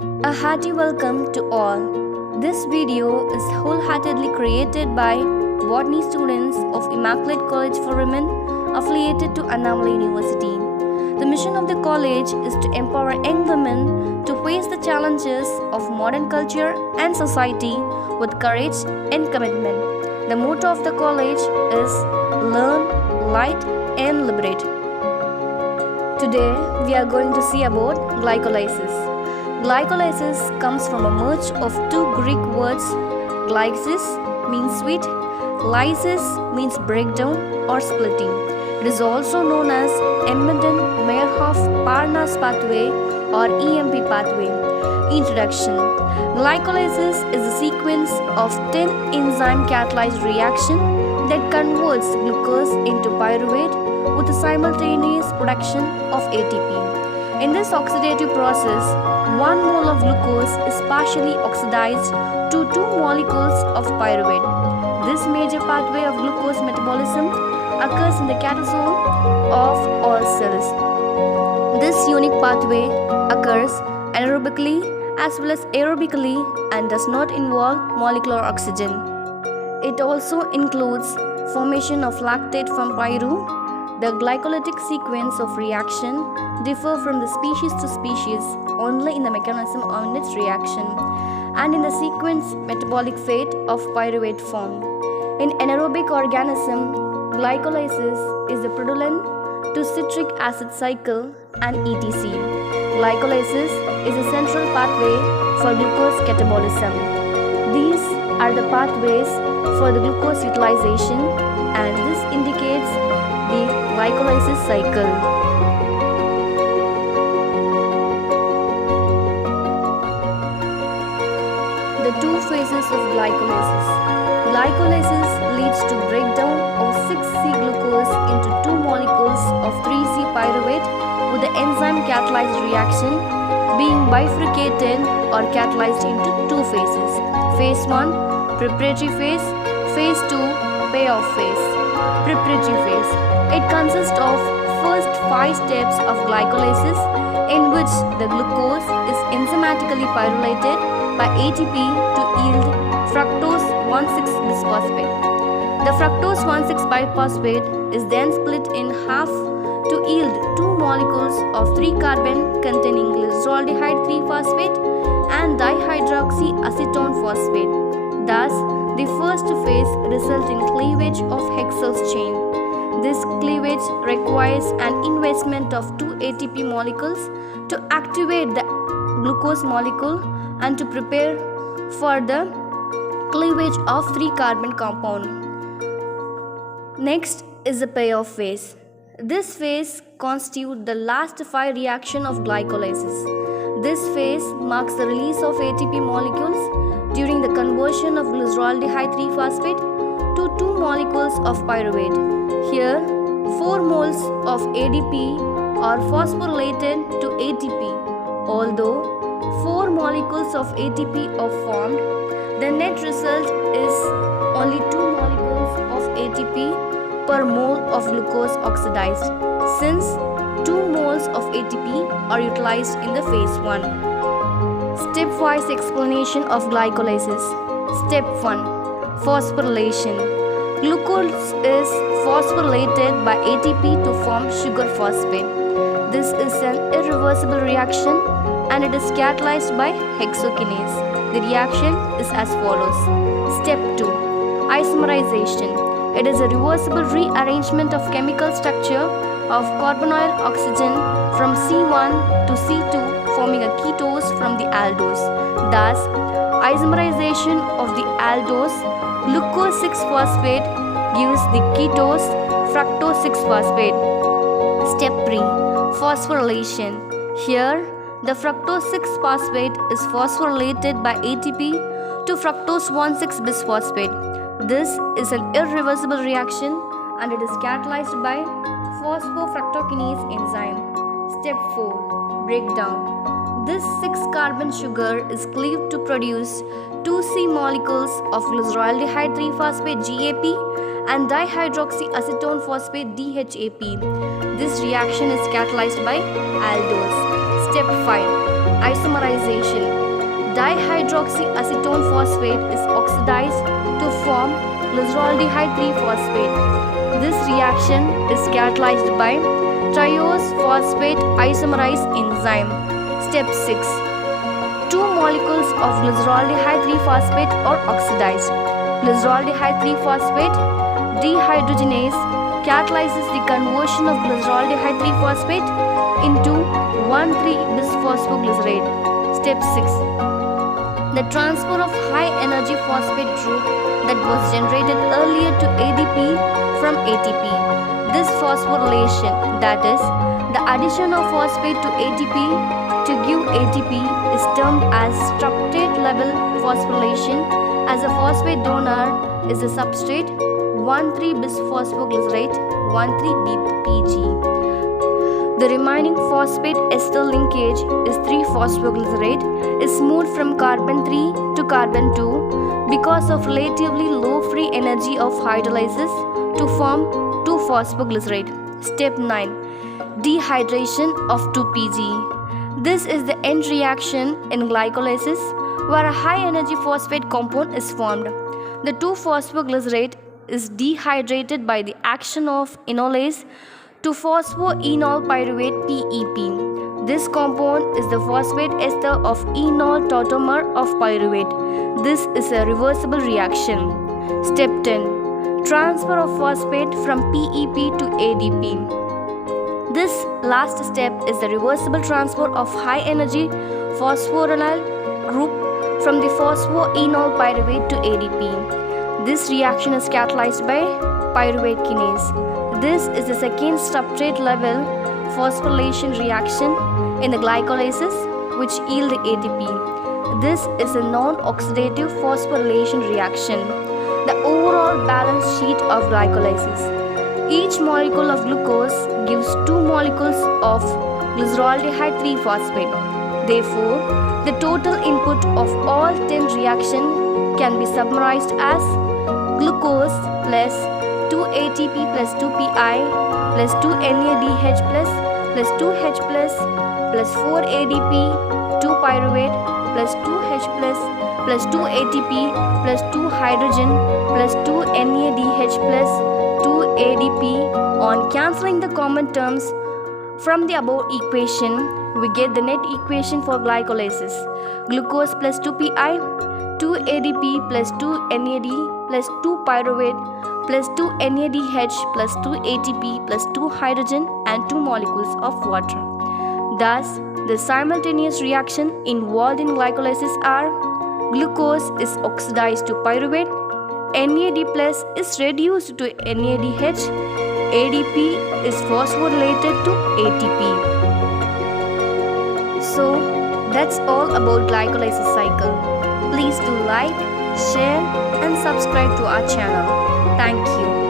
A hearty welcome to all. This video is wholeheartedly created by Botany students of Immaculate College for Women affiliated to Annamalai University. The mission of the college is to empower young women to face the challenges of modern culture and society with courage and commitment. The motto of the college is Learn, Light and Liberate. Today we are going to see about glycolysis. Glycolysis comes from a merge of two Greek words. Glycolysis means sweet, lysis means breakdown or splitting. It is also known as Emmenden-Meyerhof-Parnas pathway or EMP pathway. Introduction. Glycolysis is a sequence of 10 enzyme catalyzed reaction that converts glucose into pyruvate with the simultaneous production of ATP. In this oxidative process, 1 mole of glucose is partially oxidized to 2 molecules of pyruvate. This major pathway of glucose metabolism occurs in the cytosol of all cells. This unique pathway occurs anaerobically as well as aerobically and does not involve molecular oxygen. It also includes formation of lactate from pyruvate. The glycolytic sequence of reaction differ from the species to species only in the mechanism of its reaction and in the sequence metabolic fate of pyruvate formed. In anaerobic organism, glycolysis is the prelude to citric acid cycle and etc. Glycolysis is a central pathway for glucose catabolism. These are the pathways for the glucose utilization and this indicates the glycolysis cycle. The two phases of glycolysis. Glycolysis leads to breakdown of 6C-glucose into 2 molecules of 3C-pyruvate with the enzyme catalyzed reaction being bifurcated or catalyzed into 2 phases. Phase 1, preparatory phase. Phase 2, payoff phase. Preparatory phase. It consists of first 5 steps of glycolysis in which the glucose is enzymatically pyrolyzed by ATP to yield fructose 1,6-bisphosphate. The fructose 1,6-biphosphate is then split in half to yield 2 molecules of 3-carbon containing glyceraldehyde 3-phosphate and dihydroxyacetone phosphate. Thus, the first phase results in cleavage of hexose chain. This cleavage requires an investment of 2 ATP molecules to activate the glucose molecule and to prepare for the cleavage of 3-carbon compound. Next is the payoff phase. This phase constitutes the last 5 reaction of glycolysis. This phase marks the release of ATP molecules during the conversion of glyceraldehyde 3-phosphate to 2 molecules of pyruvate. Here, 4 moles of ADP are phosphorylated to ATP. Although 4 molecules of ATP are formed, the net result is only 2 molecules of ATP per mole of glucose oxidized, since 2 moles of ATP are utilized in the phase 1. Stepwise explanation of glycolysis. Step 1. Phosphorylation. Glucose is phosphorylated by ATP to form sugar phosphate. This is an irreversible reaction and it is catalyzed by hexokinase. The reaction is as follows. Step 2. Isomerization. It is a reversible rearrangement of chemical structure of carbonyl oxygen from C1 to C2 forming a ketose from the aldose. Thus, isomerization of the aldose glucose 6-phosphate gives the ketose fructose 6-phosphate. Step 3. Phosphorylation. Here, the fructose 6-phosphate is phosphorylated by ATP to fructose 1,6-bisphosphate. This is an irreversible reaction and it is catalyzed by phosphofructokinase enzyme. Step 4. Breakdown. This 6-carbon sugar is cleaved to produce 2C molecules of glyceraldehyde 3-phosphate GAP and dihydroxyacetone phosphate DHAP. This reaction is catalyzed by aldose. Step 5. Isomerization. dihydroxyacetone phosphate is oxidized to form glyceraldehyde 3-phosphate. This reaction is catalyzed by triose phosphate isomerase enzyme. Step 6. Two molecules of glyceraldehyde 3-phosphate are oxidized. Glyceraldehyde 3-phosphate dehydrogenase catalyzes the conversion of glyceraldehyde 3-phosphate into 1,3-bisphosphoglycerate. Step 6. The transfer of high-energy phosphate group that was generated earlier to ADP from ATP. This phosphorylation, that is, the addition of phosphate to ATP to give ATP, is termed as substrate-level phosphorylation, as a phosphate donor is the substrate 1,3-bisphosphoglycerate 1,3-BPG. The remaining phosphate ester linkage is 3-phosphoglycerate is moved from carbon 3 to carbon 2 because of relatively low free energy of hydrolysis to form 2-phosphoglycerate. Step 9. Dehydration of 2-PG. This is the end reaction in glycolysis where a high energy phosphate compound is formed. The 2-phosphoglycerate is dehydrated by the action of enolase to phosphoenol pyruvate PEP. This compound is the phosphate ester of enol tautomer of pyruvate. This is a reversible reaction. Step 10. Transfer of phosphate from PEP to ADP. This last step is the reversible transfer of high energy phosphoryl group from the phosphoenol pyruvate to ADP. This reaction is catalyzed by pyruvate kinase. This is the second substrate level phosphorylation reaction in the glycolysis which yield ATP. This is a non-oxidative phosphorylation reaction. The overall balance sheet of glycolysis. Each molecule of glucose gives 2 molecules of glyceraldehyde 3-phosphate. Therefore, the total input of all 10 reactions can be summarized as glucose plus 2 ATP plus 2 PI plus 2 NADH plus 2 H plus 4 ADP 2 pyruvate plus 2 H plus 2 ATP plus 2 hydrogen plus 2 NADH plus 2 ADP. On cancelling the common terms from the above equation, we get the net equation for glycolysis. Glucose plus 2 PI, 2 ADP plus 2 NAD plus 2 pyruvate plus 2 NADH plus 2 ATP plus 2 hydrogen and 2 molecules of water. Thus, the simultaneous reaction involved in glycolysis are: glucose is oxidized to pyruvate, NAD plus is reduced to NADH, ADP is phosphorylated to ATP. So, that's all about glycolysis cycle. Please do like, share and subscribe to our channel. Thank you.